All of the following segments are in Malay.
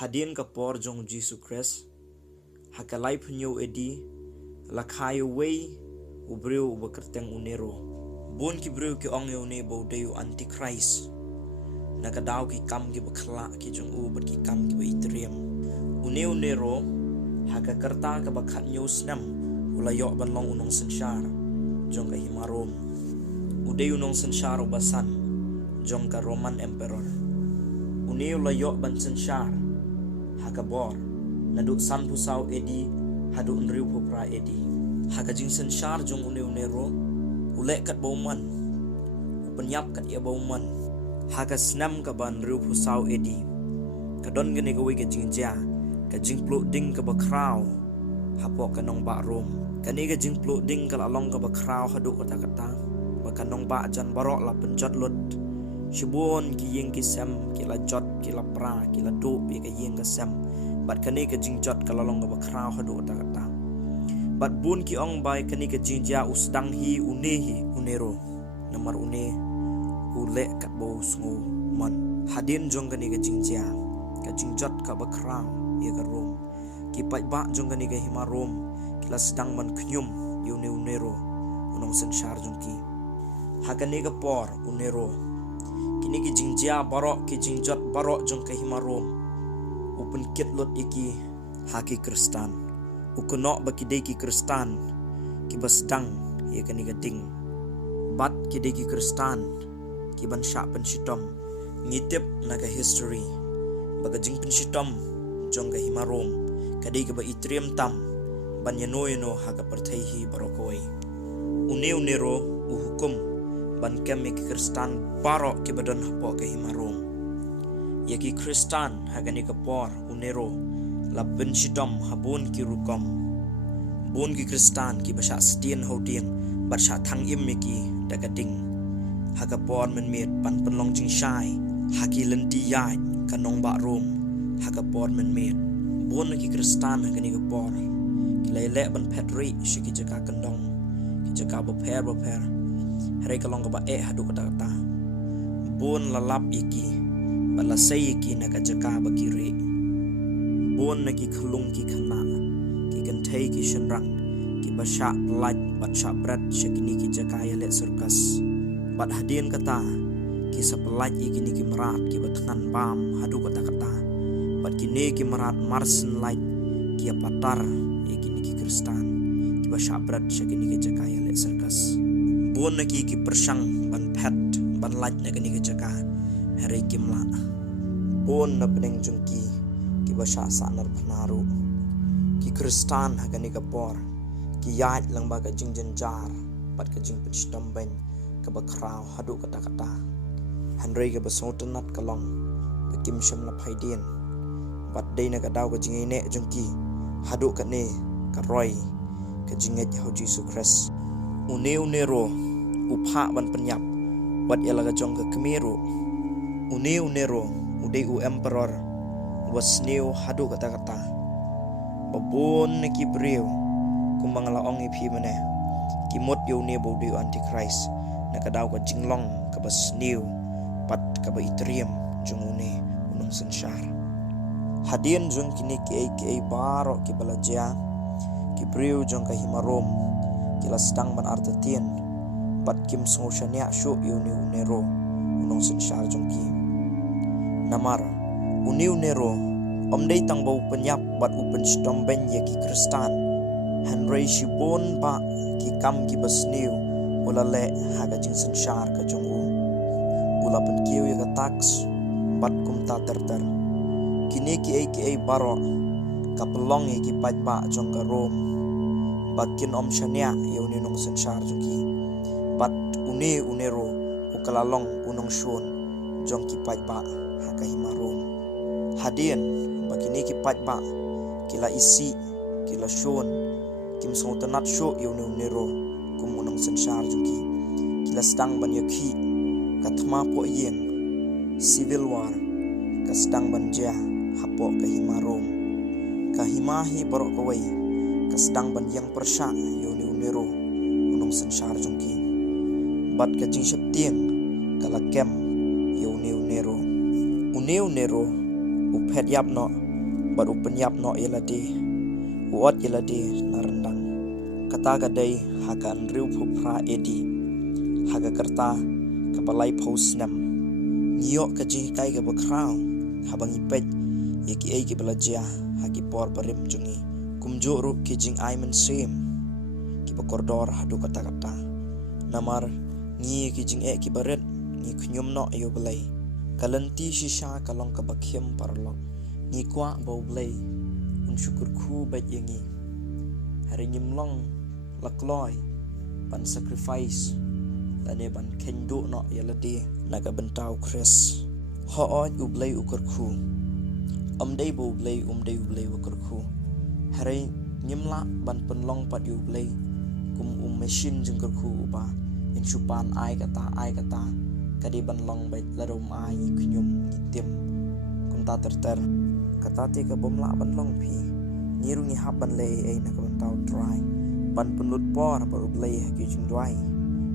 hadien kapor jong jisu khrist hakalai phnyo edi lakhayo wei ubreu ubakerteng unero bon ki breu ki ong yo ne bo deu antichrist nakadaw ki kam ki bakhla ki jong u bat ki kam ki baitriam uneu nero hakakarta ka bakhat nyo snam ulayo banlong unong synshar jong ka himarom udeu unong synshar ubasan jong ka roman emperor uneu layo ban synshar hakabor naduh san pusau edi hadu unriu phupra edi haka jingsynsar jong uneu nero ulek kat bauman upenyap kat ia bauman haka snam ka ban riu pusau edi kadon gene ka wege jingjah ka jingplo ding ka bakrau hapok ka nong baroh kani ka jingplo ding ka along ka bakrau hadu kata-kata baka nong ba jan baroh la penjat lut shibun ki ying ki sem ki la jot ki la pra ki la do bi ka ying ka sem bat kani ka jingjot ka along ka bakrau hadu kata-kata bat bun ki ong bai kani ka jingjah usdang hi unehi unero namar une ule kat bo sngew man hadien jong kani ka jingjah ka jingjot ka bakrau ia ka rom ki pai ba jong kani ka himarom kila sedang man knyum yune unero unong synshar jong ki hakani ka por unero kini ki jingjah baroh ki jingjot baroh jong ka himarom open kit lot iki haki khristan ukunok baki dei ki khristan ki basdang ia kani ka ding bat ki dei ki khristan ki ban sha pynshitom ngitip naga history baga jing pynshitom jong ka himarom kadai ka ba itriam tam ban yano haga perthai hi barokoi uneu nero uhukum ban kemi ki khristan baroh ki badan hapo ka himarom ya ki khristan haga ni ka por unero la pynshitom habun ki rukom bon ki khristan ki basha stien hodien basha thang im ki daga ding haga por men met pan penlong jingshah haki lynti yai kanong barom haga por men met bon ki khristan haga ni ka por ki lele ban petri shiki jaka kandong ki jaka bo pher hare kalong ka ba hadu kata bon lalap iki balasai iki na ka jaka ba kire bon na ki khlung ki khana ki kanthai ki shenrang ki basha light bacha brat shikini ki jaka yale circus bat hadien kata ki sapelaj ikini ki merat ki batngan bam hadu kata bat kini ki merat marsen light ki apatar ikini ki khristan ki basha brat shikini ki jaka yale circus bon na ki pyrshah ban pet ban light na kini ki jaka hare kimla bon na peneng jungki ki basha sanar phanaru ki khristan hagani ka por ki yat lang ba ka jingjynjar pat ka jing pynshitom ben ka bakrau hadu kata hynrei ka basotanat kalong ka kimsham la phaidien bat dei na ka daw ka jingeh jungki hadu ka ne ka roi ka jingeh ho jisu khrist uneu nero upha ban penyap bat yala ka jong ka kmeru uneu nero udei u emperor was sngew hadu kata babon na ki breu kumbang laong ipi mane ki mot yo ne bo de antichrist nakadaw ka jinglong ka ba sngew pat ka ba itriam jungune unong synshar hadien jung kini ki baroh ki balajia ki breu jong ka himarom ki lasdang ban artatien pat kim sngew shu yo ne nero unong synshar jong ki namar uneu nero omdei tangbau penyap bat pynshitom ben ye ki khristan hynrei shibun ba ki kam ki basngew ulale haga jingshah ka jongu ulapan kiu ya ka tax bat kumta terter kini ki baroh ka pelong ye ki pat ba jong ka rom bakin om shania ye unong synshar jongki bat unero ukalalong unong shon jong ki pat ba haka himarom hadien bakini ki pat ba kila isi kila shon kim sotanat sho yone nero kum unong synshar jungki kila sedang ban yakhi kathma po yen civil war ka sedang ban ja hapo ka himarom ka himahi baroh kawai ka sedang ban yang pyrshah yone nero unong synshar jungki bat ka jingshah tieng kala kem yone nero uneu nero uphet yap no bat upenyap no yelade uot yelade narendang kata gadai hakan riu phupra edi haga kerta kabalai posnam ngio kaji kai ga bakrau habang ipet yaki ai ki belaja haki por barim jungi kumjo ru ki jing mynsiem ki bakordor hadu kata-kata namar ngi ki jing ki baret ngi khunyum no ayo belai kalenti shisha kalong ka bakhem parlok ngi kwa bau belai unsyukur khu bat yangi hari nyimlong lakloi ban sacrifice lane ban kynduh no yalade naga bentau khrist ho oj ublai ukur khu amdai bo ublai ublai ukur khu hari nyimla ban penlong pat ublai kum machine jengkur khu ba insupan ai kata kadi ban long bai larum ai khunyum ngitim kum ta ter kata ti ka bomla ban long phi niru ni haban le ai na ka bentau trai ban penlut por baru belai ki jingduai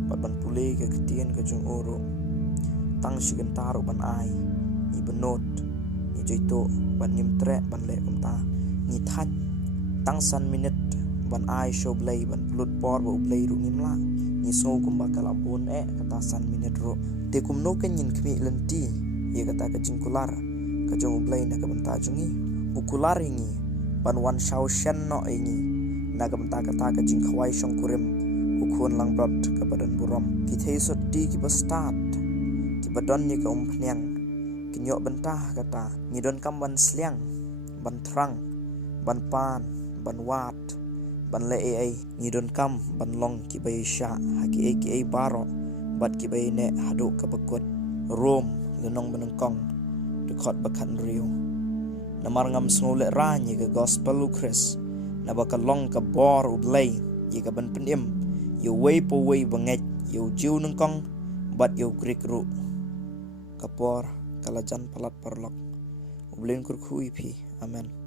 ban pule ke ketien ke jung oro tang sigentaro ban ai ni benot ni joito ban ngim tre ban le kumta ni that tang san minute ban ai show belai ban pelut por ba belai ru ngimla ni so kumba kala bon kata san minute ro te kum no ken yin kmi lynti ye kata ke jingkular ke jung belai na ke benta jungi ukular ingi ban wan shau shen no ingi nagam kata ke jing khwai shong kurim ukhon lang brot ke badan burom ki thei sot ti ki ba start ki badon ni ka phnyang ki nyok bentah kata ni don kam ban sliang ban thrang ban pan ban wat ban le ai ni don kam ban long ki bai sha ki ai baroh bat ki bai ne hadu ka bakot rom lenong benengkong dekot bakan rio namar ngam sngew le ra ni ke gospel u khrist na bakalong ka bor ublai ye ka ban penim yo wei po wei banget yo jiu nengkong bat yo grik ru kapor kalajan palat parlok ublen kur khu ipi amen.